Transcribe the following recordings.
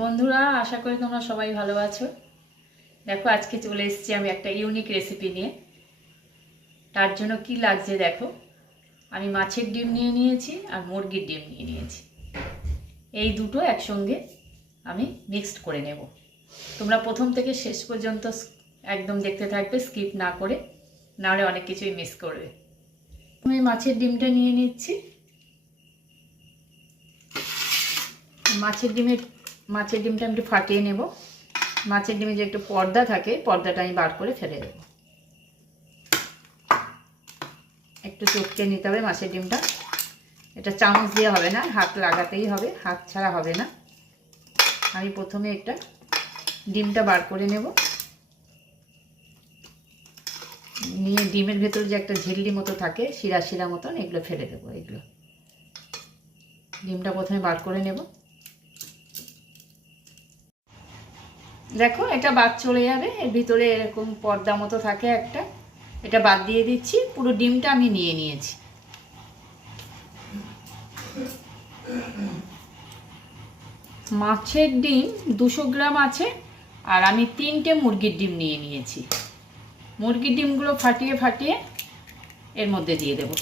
বন্ধুরা, আশা করি তোমরা সবাই ভালো আছো। দেখো, আজকে চলে এসেছি আমি একটা ইউনিক রেসিপি নিয়ে। তার জন্য কি লাগছে দেখো। আমি মাছের ডিম নিয়ে নিয়েছি আর মুরগির ডিম নিয়ে নিয়েছি। এই দুটো একসঙ্গে আমি মিক্সড করে নেব। তোমরা প্রথম থেকে শেষ পর্যন্ত একদম দেখতে থাকবে স্কিপ না করে, নাহলে অনেক কিছুই মিস করবে। আমি মাছের ডিমটা নিয়ে নিচ্ছি। মাছের ডিমের মাছের ডিমটা আমি একটু ফাটিয়ে নেব। মাছের ডিমে যে একটু পর্দা থাকে, পর্দাটা আমি বার করে ফেলে দেবো। একটু চটকে নিতে হবে মাছের ডিমটা। এটা চামচ দিয়ে হবে না, হাত লাগাতেই হবে, হাত ছাড়া হবে না। আমি প্রথমে একটা ডিমটা বার করে নেব। নিয়ে ডিমের ভেতর যে একটা ঝিল্লি মতো থাকে, শিরা শিরা মতন, এগুলো ফেলে দেবো, এগুলো। ডিমটা প্রথমে বার করে নেব। দেখো, এটা বাদ চলে যাবে। এর ভিতরে এরকম পর্দা মতো থাকে একটা। এটা বাদ দিয়ে দিচ্ছি। পুরো ডিমটা আমি নিয়ে নিয়েছি। মাছের ডিম দুশো গ্রাম আছে, আর আমি তিনটে মুরগির ডিম নিয়ে নিয়েছি। মুরগির ডিমগুলো ফাটিয়ে ফাটিয়ে এর মধ্যে দিয়ে দেবো।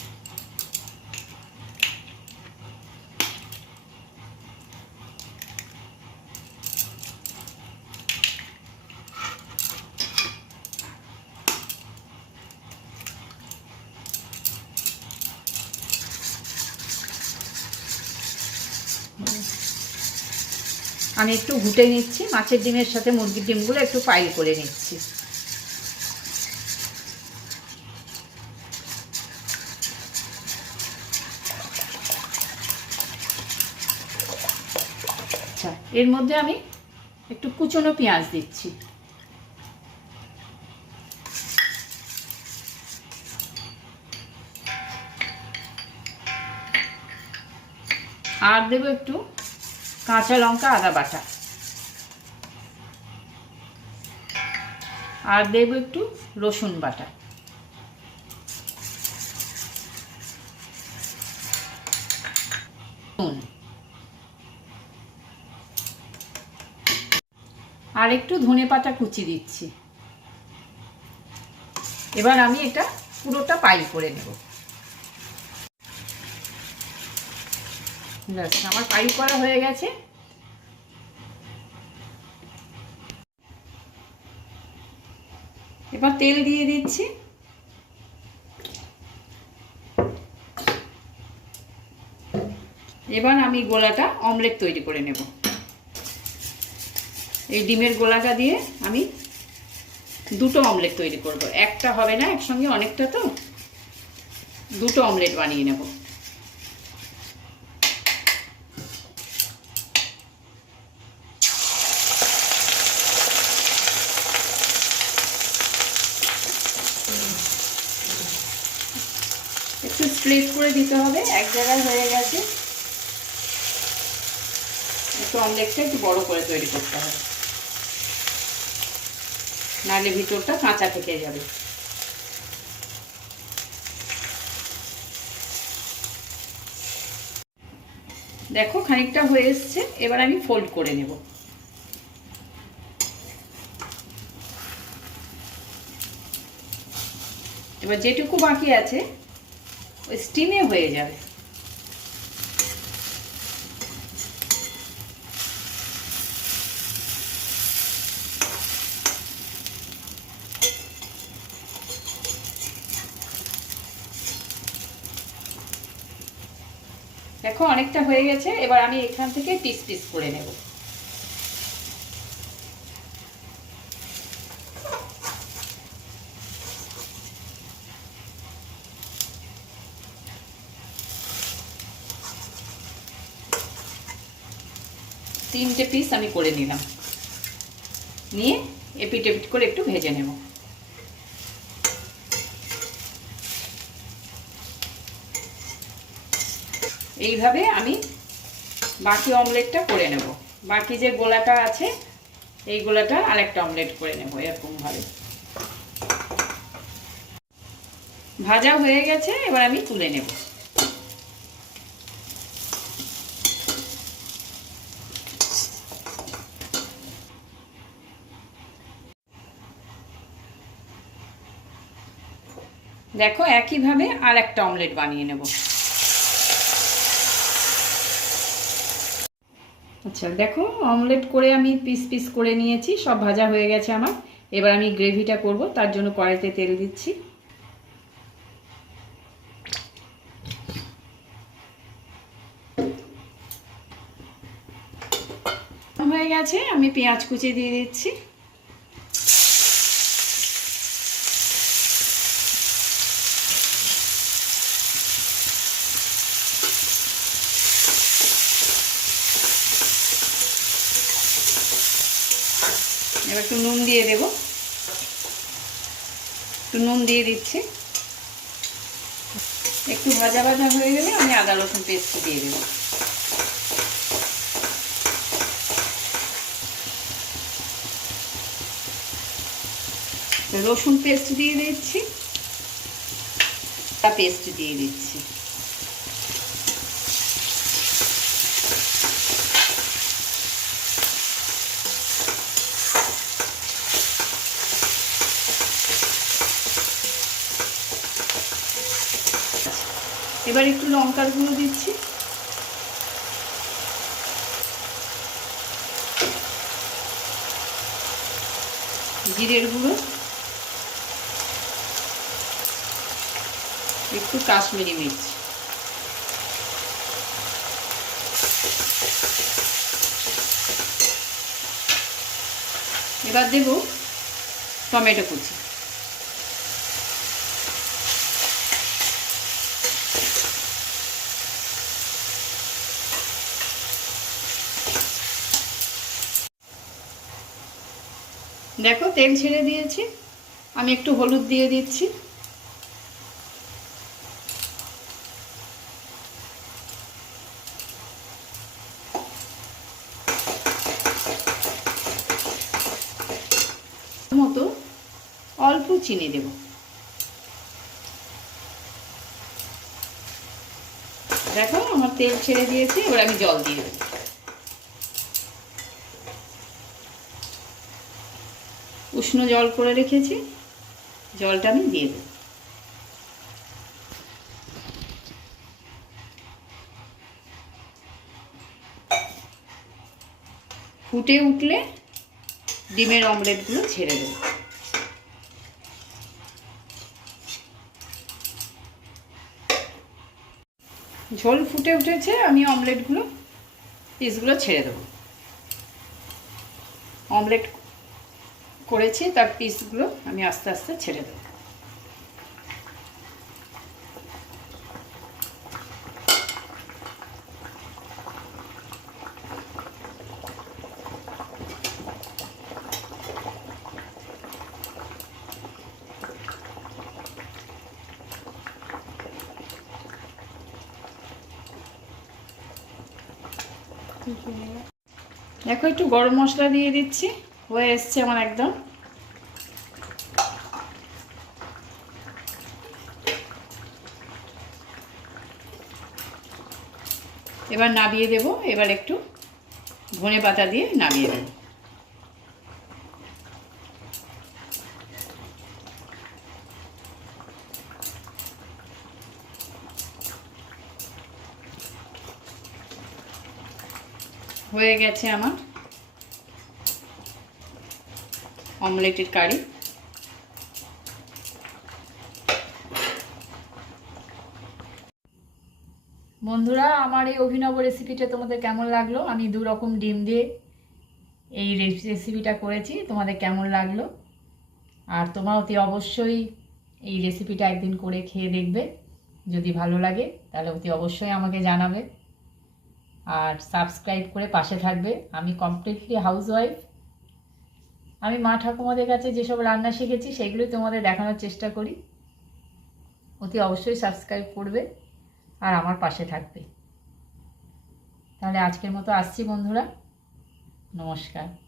আমি একটু ঘুটে নিচ্ছি, মাছের ডিমের সাথে মুরগির ডিমগুলো একটু পাইল করে নিচ্ছি। আচ্ছা এর মধ্যে আমি একটু কুচনো পেঁয়াজ দিচ্ছি। আর দেবো একটু কাঁচা লঙ্কা, আদা বাটা। আর দেবো একটু রসুন বাটা। নুন। আর একটু ধনে পাতা কুচি দিচ্ছি। এবার আমি এটা পুরোটা পাইল করে নেব। ব্যাস আমার পাইপ করা হয়ে গেছে। এবার তেল দিয়ে দিচ্ছি। এবার আমি গোলাটা অমলেট তৈরি করে নেব। এই ডিমের গোলাটা দিয়ে আমি দুটো অমলেট তৈরি করব। একটা হবে না, একসঙ্গে অনেকটা তো। দুটো অমলেট বানিয়ে নেব। স্প্লিট করে দিতে হবে, এক জায়গায় হয়ে গেছে। একটু অমলেটটা একটু বড় করে তৈরি করতে হবে। নাহলে ভিতরটা কাঁচা থেকে যাবে। দেখো খানিকটা হয়ে এসছে, এবার আমি ফোল্ড করে নেব। এবার যেটুকু বাকি আছে ওই স্টিমে হয়ে যাবে। দেখো, অনেকটা হয়ে গেছে। এবার আমি এখান থেকে পিস পিস করে নেব। তিনটে পিস আমি করে নিলাম। নিয়ে এপিট এপিট করে একটু ভেজে নেব। এইভাবে আমি বাকি অমলেটটা করে নেব। বাকি যে গোলাটা আছে, এই গোলাটা আরেকটা অমলেট করে নেব এরকমভাবে। ভাজা হয়ে গেছে, এবার আমি তুলে নেব। দেখো, একইভাবে আর একটা অমলেট বানিয়ে নেব। আচ্ছা দেখো, অমলেট করে আমি পিস পিস করে নিয়েছি, সব ভাজা হয়ে গেছে আমার। এবার আমি গ্রেভিটা করব, তার জন্য কড়াইতে তেল দিচ্ছি। হয়ে গেছে, আমি পেঁয়াজ কুচি দিয়ে দিচ্ছি এবার একটু নুন দিয়ে দেব। একটু নুন দিয়ে দিচ্ছি। একটু ভাজা ভাজা হয়ে গেলে আমি আদা, রসুন পেস্ট দিয়ে দেবো। রসুন পেস্ট দিয়ে দিচ্ছি। তা পেস্ট দিয়ে দিচ্ছি। এবার একটু লঙ্কার গুঁড়ো দিচ্ছি। জিরের গুঁড়ো। একটু কাশ্মীরি মির্চ। এবার দেব টমেটো কুচি। দেখো, তেল ছেড়ে দিয়েছি। আমি একটু হলুদ দিয়ে দিচ্ছি। মতো অল্প চিনি দেব। দেখো, আমার তেল ছেড়ে দিয়েছি, এবার আমি জল দিয়ে দেবো। উষ্ণ জল করে রেখেছি। জলটা আমি দিয়ে দেব। ফুটে উঠলে ডিমের অমলেটগুলো ছেড়ে দেব। ঝোল ফুটে উঠেছে, আমি অমলেটগুলো, পিসগুলো ছেড়ে দেবো। অমলেট করেছি তার পিসগুলো আমি আস্তে আস্তে ছেড়ে দেবো। দেখো একটু গরম মশলা দিয়ে দিচ্ছি। হয়ে এসছে আমার একদম। এবার নাবিয়ে দেব, এবার একটু ধনে পাতা দিয়ে নাবিয়ে দেব। হয়ে গেছে আমার অমলেটের কারি। বন্ধুরা, আমার এই অভিনব রেসিপিটা তোমাদের কেমন লাগল? আমি দু রকম ডিম দিয়ে এই রেসিপিটা করেছি, তোমাদের কেমন লাগল? আর তোমরা অতি অবশ্যই এই রেসিপিটা একদিন করে খেয়ে দেখবে। যদি ভালো লাগে, তাহলে অতি অবশ্যই আমাকে জানাবে। আর সাবস্ক্রাইব করে পাশে থাকবে। আমি কমপ্লিটলি হাউসওয়াইফ আমি মা ঠাকুমাদের কাছে যেসব রান্না শিখেছি, সেগুলোই তোমাদের দেখানোর চেষ্টা করি। অতি অবশ্যই সাবস্ক্রাইব করবে আর আমার পাশে থাকবে। তাহলে আজকের মতো আসছি বন্ধুরা। নমস্কার।